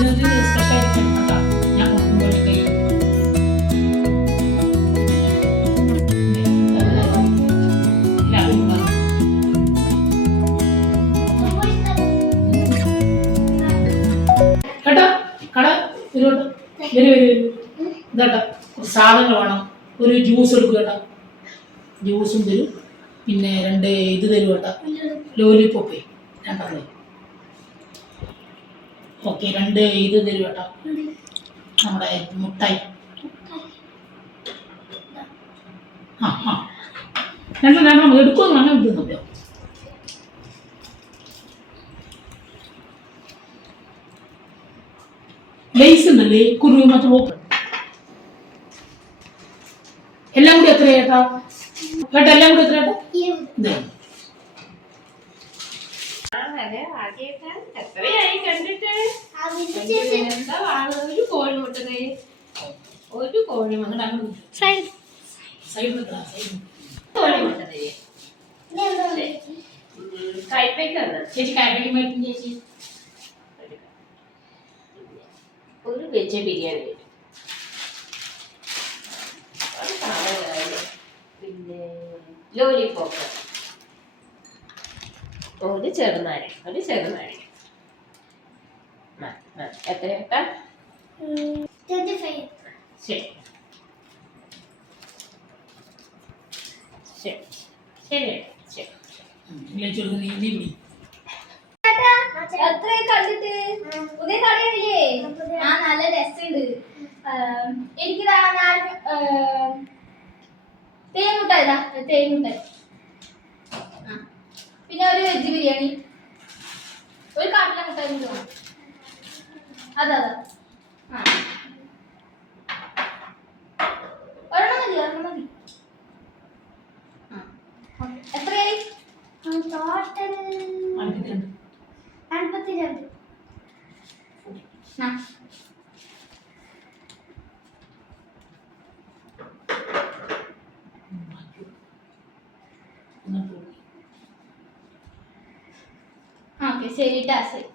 ഇതിനൊരു സ്പെഷ്യൽ കേട്ടോ. ഞാൻ നോക്കുമ്പോൾ കൈ കേട്ടോ കട വരുവട്ടോ. ഇതാട്ടോ സാധനങ്ങൾ വേണം. ഒരു ജ്യൂസ് എടുക്കും കേട്ടോ. ജ്യൂസും തരും. പിന്നെ 2 ഇത് തരും കേട്ടോ. ലോലിപോപ്പേ 2. ഓക്കെ 2 ഇത് തരും കേട്ടോ. നമ്മുടെ മുട്ടായി. ആ 2 എടുക്കുമെന്ന് അങ്ങനെ ഇടുന്നുണ്ടോ? ലേസ് ഉണ്ടല്ലേ കുറുവി മറ്റു പോക്ക്. എല്ലാം കൂടി എത്ര ചേട്ടാ? കേട്ടോ എല്ലാം കൂടി എത്ര ചേട്ടാ? എത്രയായി കണ്ടിട്ട്? ഒരു കോഴിമുട്ടതേ, ഒരു കോഴിമുട്ട കോഴിമുട്ടതേ കയ്പയ്ക്കാണ് ചേച്ചി കയ്പയ്ക്ക് മേടിക്കും ചേച്ചി. ഒരു വെജ് ബിരിയാണി പിന്നെ ലോലിപോപ്പ്, ഒരു ചെറുനാരങ്ങ എത്ര കേട്ടാ? ശരി ശരി ശരി ശരി. എത്ര കണ്ടിട്ട് പുതിയ കടയല്ലേ? ആ നല്ല രസമുണ്ട്. എനിക്ക് തേൻമുട്ടായി തേൻമുട്ടായി, പിന്നെ ഒരു വെജ് ബിരിയാണി, ഒരു കാട്ടില മുട്ടായി. അതാ ഒരെണ്ണം മതി. എത്രയായി ടോട്ടൽ? 42. ഓക്കെ ശരി ടാ ശരി.